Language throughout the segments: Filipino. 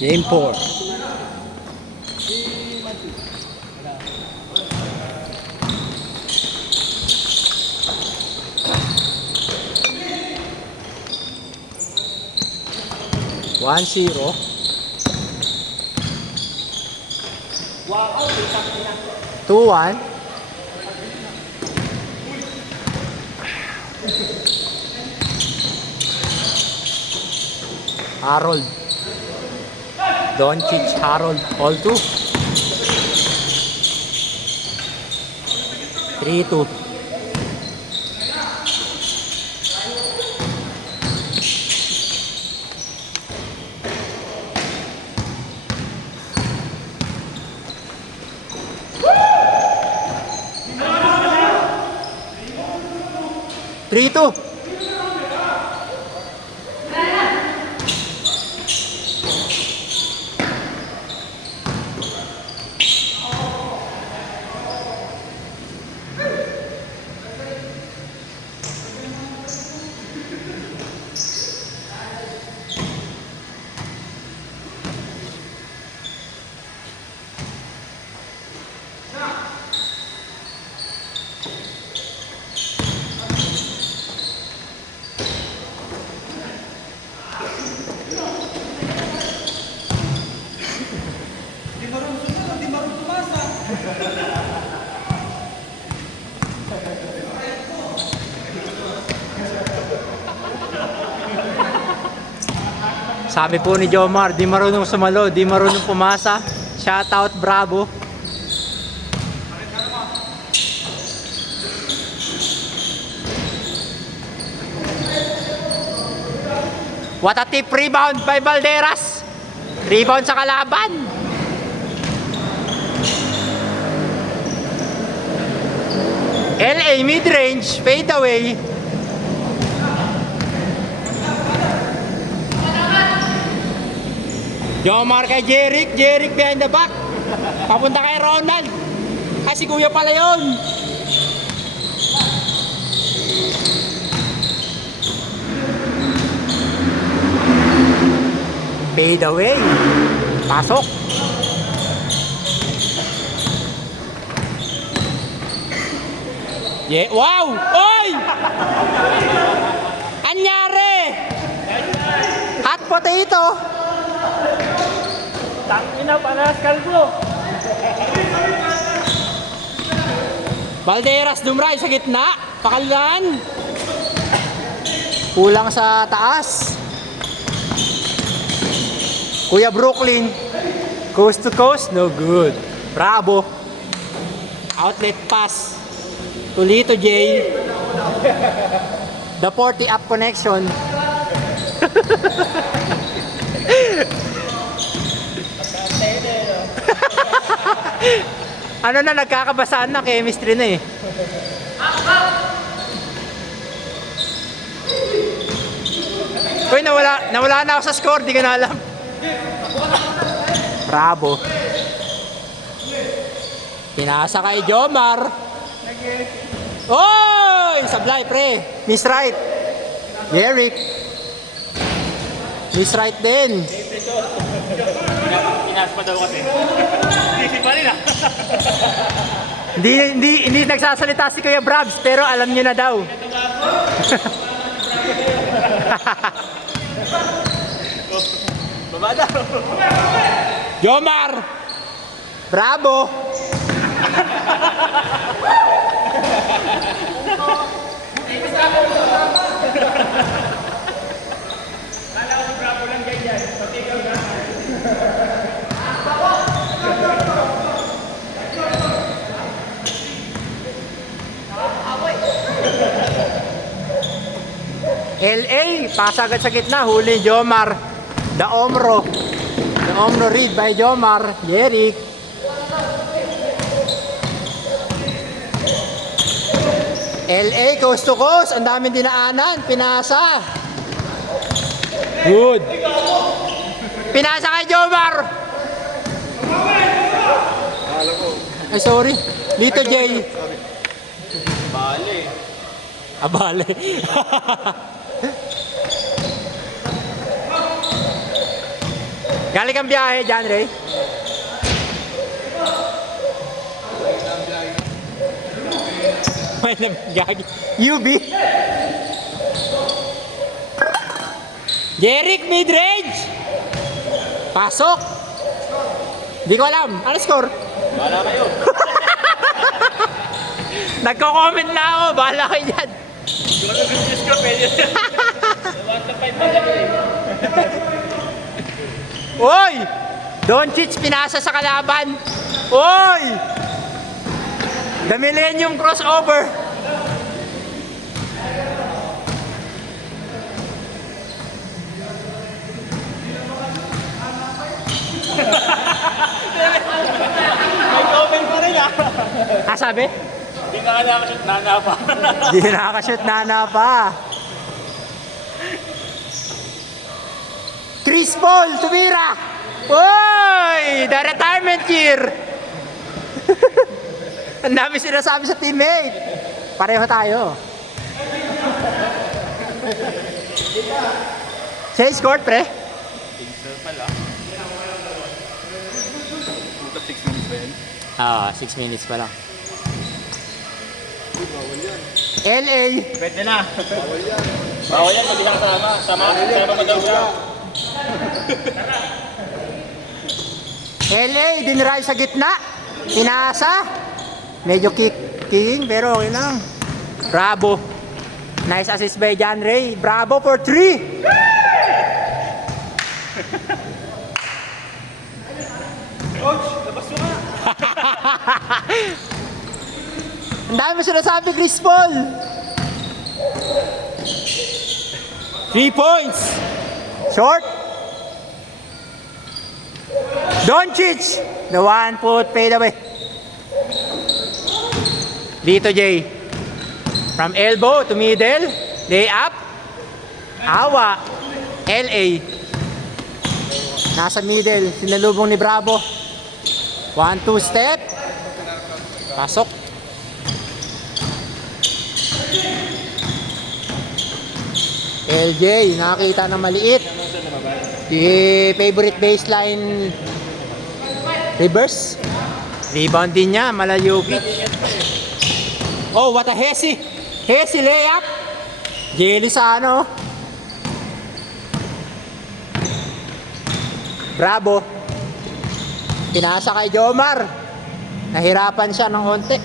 Game 4. One zero. Two one. Harold. Doncic, Harold, all two. 3-2. Three, two. Sabi po ni Jomar, di marunong sumalo, di marunong pumasa. Shoutout, bravo. What a tip rebound by Valderas. Rebound sa kalaban. LA mid-range, fade away. Jomar kay Jeric, Jeric behind the back. Papunta kay Ronald. Ay, si Kuya pala yun. Fade away. Pasok. Yeah, wow! Oy! Anyari? Hot potato. Tangina, panas kalbo. Valderas dumray sa gitna. Pakalan. Kulang sa taas. Kuya Brooklyn. Coast to coast. No good. Bravo. Outlet pass. Tulito J. The 40 up connection. Ano na, nagkakabasaan na, chemistry na eh. Uy, nawala na ako sa score, di ka na alam. Bravo. Pinasa kay Jomar. Oy! Sablay, pre. Miss right. Jeric. Miss right din. Pinas pa daw kasi. Isip pa rin ah. Hindi nagsasalita si Kuya Brabs, pero alam niyo na daw. Baba daw. Jomar! Bravo! Kala ko bravo lang ganyan. Pati ikaw na. LA, pasagad sa gitna, huli Jomar. The Omro read by Jomar. Jeric. LA, coast to coast. Ang daming dinaanan. Pinasa. Good. Pinasa kay Jomar. Ay, sorry. Dito, Jay. Bale. Abale. Galing kang biyahe, John Ray. May nabigagi. UB. Jeric mid-range. Pasok. Di ko alam. Ano score? Wala kayo. Nagko-comment na ako. Bahala kayo dyan. Kung ano business ko, pwede. 1-5 pa lang eh. Oy! Doncic pinasa sa kalaban. Oy! The Millennium Crossover. May comment pa rin ah. Ah, sabi? Hindi na ka nakashoot, nana pa. Di nakakashoot na pa. Chris Paul, tumira! Oy! The retirement year! Ang dami sinasabi sa teammate. Pareho tayo. Say score, pre. Pala. 6 minutes ba yan? 6 minutes pa lang. LA. Pwede na. Bawal yan, hindi na kasama. Sama mo daw siya. LA, diniray sa gitna. Pinasa. Medyo kicking, pero okay lang. Bravo. Nice assist by John Ray. Bravo for 3. Coach, labas mo nga. Ang dami mo sinasabi, Chris Paul. 3 points. Short. Doncic. The 1-foot fadeaway. Lito J. From elbow to middle. Lay up. Awa. LA. Nasa middle. Sinalubong ni Bravo. 1-2 step. Pasok. LJ, nakakita ng maliit. Favorite baseline reverse. Rebound din niya, Malayuki. Oh, what a hesi. Hesi layup. Jelly sa ano. Bravo. Pinasa kay Jomar. Nahirapan siya ng konti.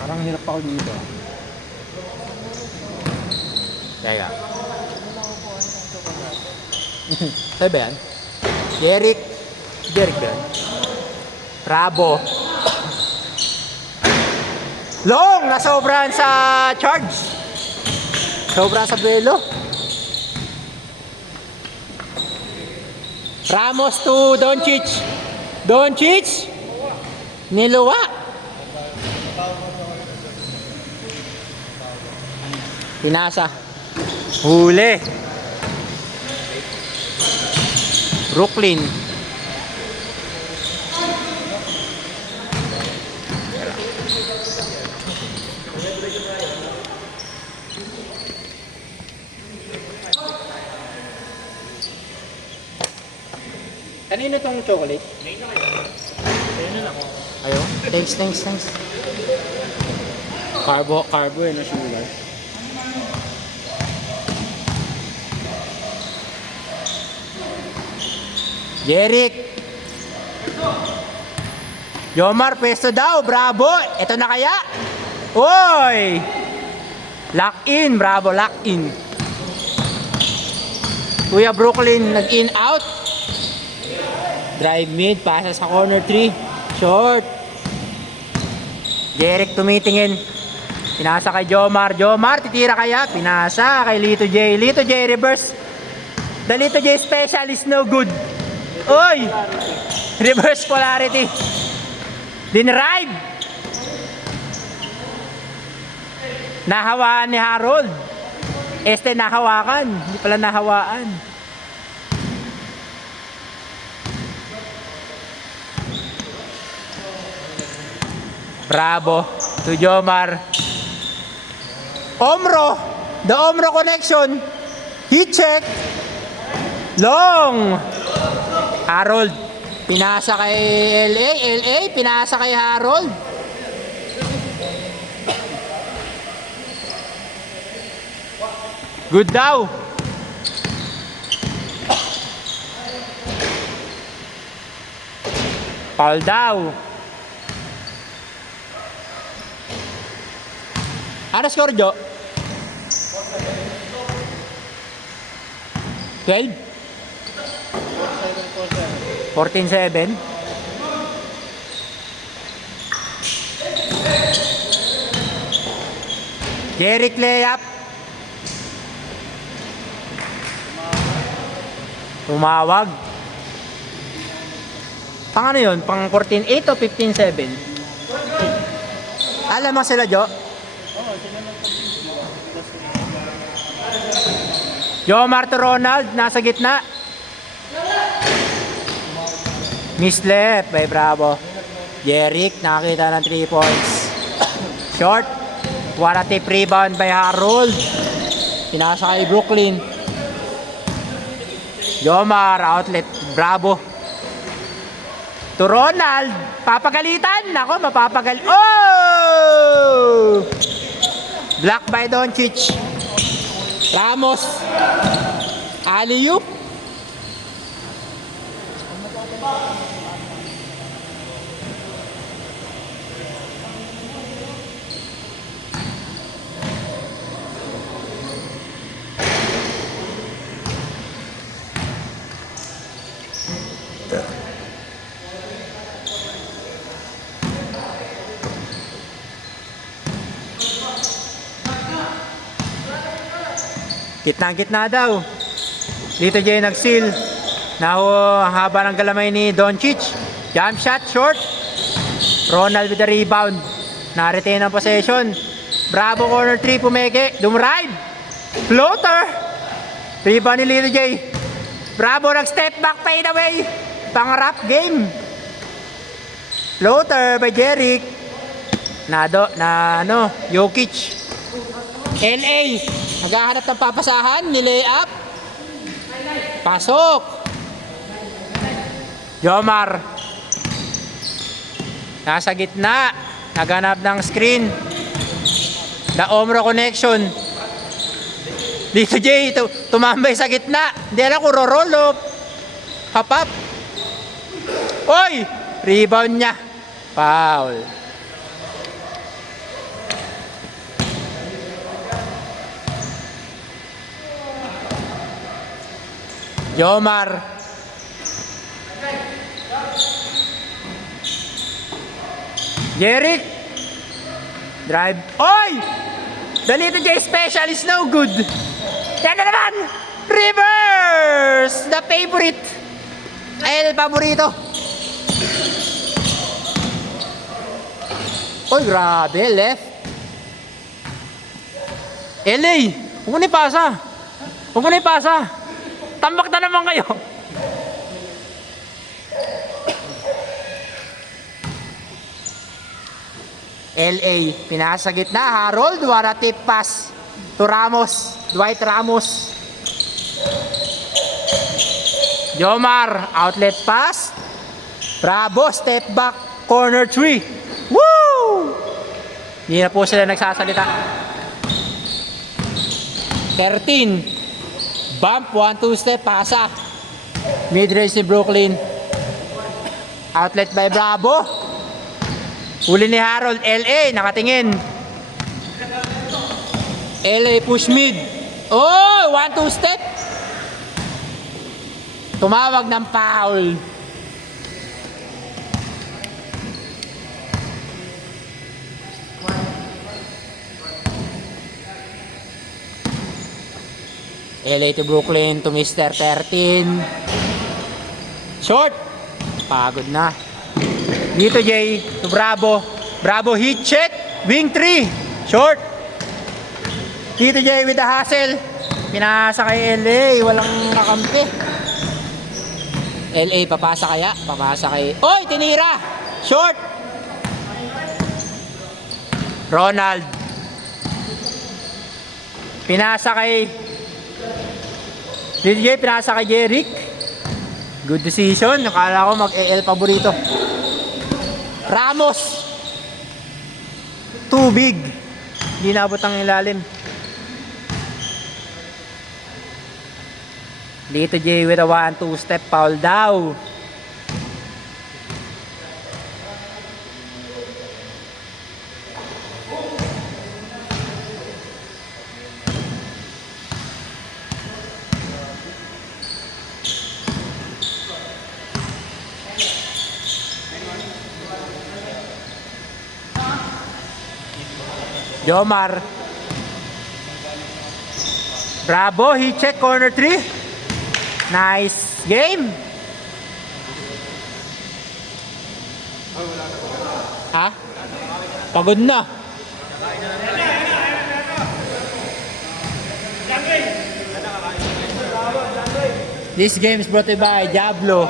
Parang hirap ako dito. Teka. Sabi ba yan? Jeric. Jeric ba yan? Bravo. Long! Nasobrahan sa charge. Sobrahan sa duelo. Ramos to Doncic. Doncic. Niluwa. Pinasa. Huli. Brooklyn. Kanino tong chocolate? Ayo. Thanks. Carbo no sugar. Jeric. Jomar, peso daw. Bravo. Ito na kaya? Oy! Lock in. Bravo, lock in. Kuya Brooklyn, nag-in out. Drive mid, pasa sa corner 3. Short. Jeric tumitingin. Pinasa kay Jomar. Jomar, titira kaya? Pinasa kay Lito J. Lito J reverse. The Lito J special is no good. Oy! Reverse polarity. Dinrive. Nahawaan ni Harold. Nahawakan. Hindi pala nahawaan. Bravo to Jomar. Omro. The Omro connection. Heat check. Long. Harold. Pinasa kay LA. LA. Pinasa kay Harold. Good daw. Foul daw. Ano score, Jo? 12? 14-7. Jeric layup. Tumawag. Pang ano yun? Pang 14-8 o 15-7? Alam mo sila, Jo? Jomar to Ronald, nasa gitna. Mislep by Bravo. Jeric, nakakita ng 3 points. Short. What a tip rebound by Harold. Pinasa kay Brooklyn. Jomar, outlet. Bravo. To Ronald. Papagalitan. Nako, mapapagal. Oh! Block by Doncic. Ramos. Alley-oop. Gitna-gitna daw. Dito Jay nag-seal. Haba ng galamay ni Doncic. Jump shot, short. Ronald with the rebound. Na-retain ang possession. Bravo corner 3, pumeke. Dumrive. Floater. Rebound ni Lito J. Bravo nag-step back, fade away. Pang-rap game. Floater by Jeric. Jokic. LA. Naghahanap ng papasahan, nilay-up. Pasok. Jomar. Nasa gitna. Naghanap ng screen. The Omro connection. Dito Jay, tumambay sa gitna. Hindi alam kung roll o hop-up. Oy! Rebound niya. Foul. Jomar. Jeric. Drive. Oy! The Little J special is no good. Yan na naman! Reverse! The favorite. El paborito. Oy, grabe. Left. LA. Huwag mo na ipasa. Huwag mo na ipasa. Tambak na naman kayo. LA, pinasa gitna. Harold, what a tip pass to Ramos. Dwight Ramos. Jomar, outlet pass. Bravo, step back, corner 3. Woo! Hindi na po sila nagsasalita. 13. Bump, 1-2 step, pasa. Mid-range ni Brooklyn. Outlet by Bravo. Huli ni Harold. LA, nakatingin. LA push mid. Oh, 1-2 step. Tumawag ng foul. LA to Brooklyn to Mr. 13. Short. Pagod na. Dito Jay to Bravo. Bravo heat check. Wing 3. Short. Dito Jay with the hustle. Pinasa kay LA. Walang nakampi. LA papasa kaya? Papasa kay... Oy! Tinira! Short. Ronald. Pinasa kay DJ, pinasa kay Jeric. Good decision. Nakala ko mag-EL paborito. Ramos. Too big. Hindi nabot ang ilalim. Dito J with a 1-2 step foul daw. Jomar. Bravo, he check corner 3. Nice game. Ha? Pagod na. This game is brought to you by Diablo.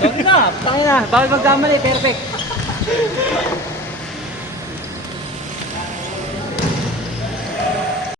Huwag na, tangin na. Bawal magkamali, perfect.